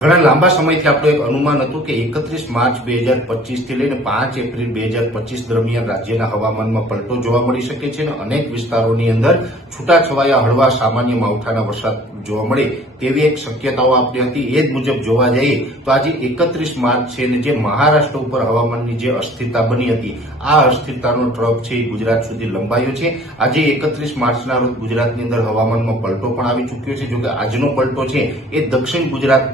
ઘણા લાંબા સમયથી આપણું એક અનુમાન હતું કે એકત્રીસ માર્ચ બે હજાર પચીસથી લઈને પાંચ એપ્રિલ બે હજાર પચીસ દરમિયાન રાજ્યના હવામાનમાં પલટો જોવા મળી શકે છે અને અનેક વિસ્તારોની અંદર છૂટાછવાયા હળવા સામાન્ય માવઠાના વરસાદ જોવા મળે તેવી એક શક્યતાઓ આપણી હતી. એ જ મુજબ જોવા જઈએ તો આજે એકત્રીસ માર્ચ છે ને જે મહારાષ્ટ્ર ઉપર હવામાનની જે અસ્થિરતા બની હતી. આ અસ્થિરતાનો ટ્રક છે એ ગુજરાત સુધી લંબાયો છે. આજે એકત્રીસ માર્ચના રોજ ગુજરાતની અંદર હવામાનમાં પલટો પણ આવી ચૂક્યો છે. જોકે આજનો પલટો છે એ દક્ષિણ ગુજરાત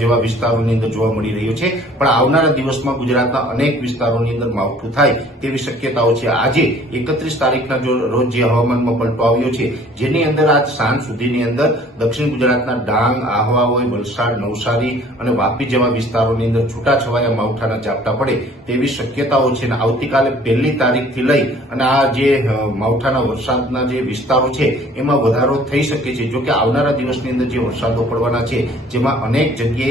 જેવા વિસ્તારોની અંદર જોવા મળી રહ્યો છે. પણ આવનારા દિવસમાં ગુજરાતના અનેક વિસ્તારોની અંદર માવઠું થાય તેવી શક્યતાઓ છે. આજે એકત્રીસ તારીખના રોજ જે હવામાનમાં પલટો આવ્યો છે, જેની અંદર આજ સાંજ સુધીની અંદર દક્ષિણ ગુજરાતના ડાંગ આહવા હોય વલસાડ, નવસારી અને વાપી જેવા વિસ્તારોની અંદર છૂટાછવાયા માવઠાના ઝાપટા પડે તેવી શક્યતાઓ છે. અને આવતીકાલે પહેલી તારીખથી લઈ અને આ જે માવઠાના વરસાદના જે વિસ્તારો છે, એમાં વધારો થઈ શકે છે. જોકે આવનારા દિવસની અંદર જે વરસાદો પડવાના છે, જેમાં અનેક જગ્યાએ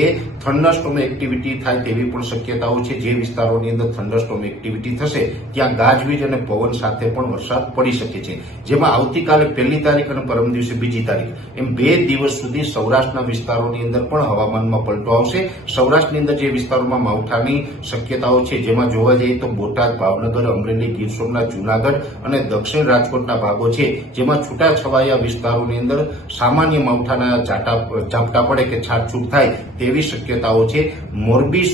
થંડરસ્ટોમ એક્ટિવિટી થાય તેવી પણ શક્યતાઓ છે. જે વિસ્તારોની અંદર થંડરસ્ટોમ એક્ટિવિટી થશે, ત્યાં ગાજવીજ અને પવન સાથે પણ વરસાદ પડી શકે છે. જેમાં આવતીકાલે પહેલી તારીખ અને પરમ દિવસે બીજી તારીખ. એમ બે દિવસ સુધી સૌરાષ્ટ્રના વિસ્તારોની અંદર પણ હવામાનમાં પલટો આવશે. સૌરાષ્ટ્રની અંદર જે વિસ્તારોમાં માવઠાની શક્યતાઓ છે, જેમાં જોવા જઈએ તો બોટાદ, ભાવનગર, અમરેલી, ગીર સોમનાથ, જુનાગઢ અને દક્ષિણ રાજકોટના ભાગો છે, જેમાં છૂટાછવાયા વિસ્તારોની અંદર સામાન્ય માવઠાના ઝાપટા પડે કે છાટછૂટ થાય તેવી શક્યતાઓ છે. મોરબી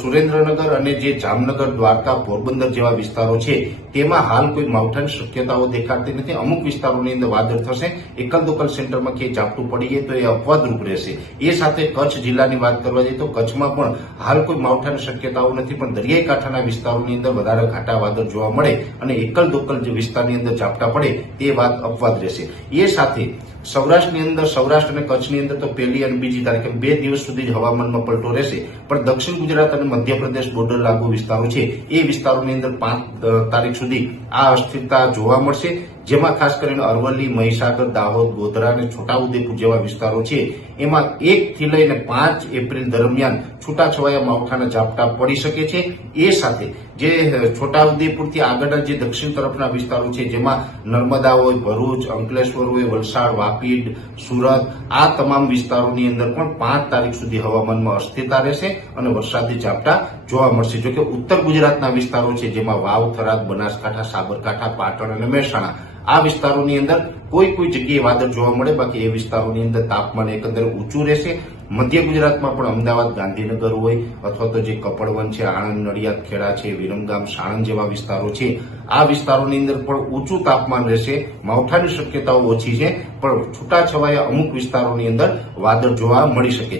સુરેન્દ્રનગર અને જે જામનગર, દ્વારકા, પોરબંદર જેવા વિસ્તારો છે, તેમાં હાલ કોઈ માવઠાની શક્યતાઓ દેખાતી નથી. અમુક વિસ્તારોની અંદર વાદળ થશે. એકલ દોકલ સેન્ટરમાં ક્યાંય ઝાપટું પડી જાય તો એ અપવાદરૂપ રહેશે. એ સાથે કચ્છ જિલ્લાની વાત કરવા જઈએ તો કચ્છમાં પણ હાલ કોઈ માવઠાની શક્યતાઓ નથી, પણ દરિયાઈ કાંઠાના વિસ્તારોની અંદર વધારે ઘાટા વાદળ જોવા મળે અને એકલ દોકલ જે વિસ્તારની અંદર ઝાપટા પડે, તે વાત અપવાદ રહેશે. એ સાથે સૌરાષ્ટ્રની અંદર, સૌરાષ્ટ્ર અને કચ્છની અંદર તો પહેલી અને બીજી તારીખે બે દિવસ સુધી જ હવામાનમાં પલટો રહેશે. પણ દક્ષિણ ગુજરાત અને મધ્યપ્રદેશ બોર્ડર લાગુ વિસ્તારો છે. એ વિસ્તારોની અંદર પાંચ તારીખ સુધી આ અસ્થિરતા જોવા મળશે. જેમાં ખાસ કરીને અરવલ્લી, મહીસાગર, દાહોદ, ગોધરા અને છોટાઉદેપુર જેવા વિસ્તારો છે. એમાં એકથી લઈને પાંચ એપ્રિલ દરમિયાન છૂટાછવાયા માવઠાના ઝાપટા પડી શકે છે. એ સાથે જે છોટાઉદેપુરથી આગળના જે દક્ષિણ તરફના વિસ્તારો છે, જેમાં નર્મદા હોય, ભરૂચ, અંકલેશ્વર હોય, વલસાડ, વાપીડ, સુરત, આ તમામ વિસ્તારોની અંદર પણ પાંચ તારીખ સુધી હવામાનમાં અસ્થિરતા રહેશે અને વરસાદી ઝાપટા જોવા મળશે. જોકે ઉત્તર ગુજરાતના વિસ્તારો છે, જેમાં વાવ, થરાદ, બનાસકાંઠા, સાબરકાંઠા, પાટણ અને મહેસાણા. આ વિસ્તારોની અંદર કોઈ કોઈ જગ્યાએ વાદળ જોવા મળે, બાકી એ વિસ્તારોની અંદર તાપમાન એકંદરે ઊંચું રહેશે. મધ્ય ગુજરાતમાં પણ અમદાવાદ, ગાંધીનગર હોય અથવા તો જે કપડવન છે, આણંદ, નડિયાદ, ખેડા છે, વિરમગામ, સાણંદ જેવા વિસ્તારો છે, આ વિસ્તારોની અંદર પણ ઊંચું તાપમાન રહેશે. માવઠાની શક્યતાઓ ઓછી છે, પણ છૂટાછવાયા અમુક વિસ્તારોની અંદર વાદળ જોવા મળી શકે છે.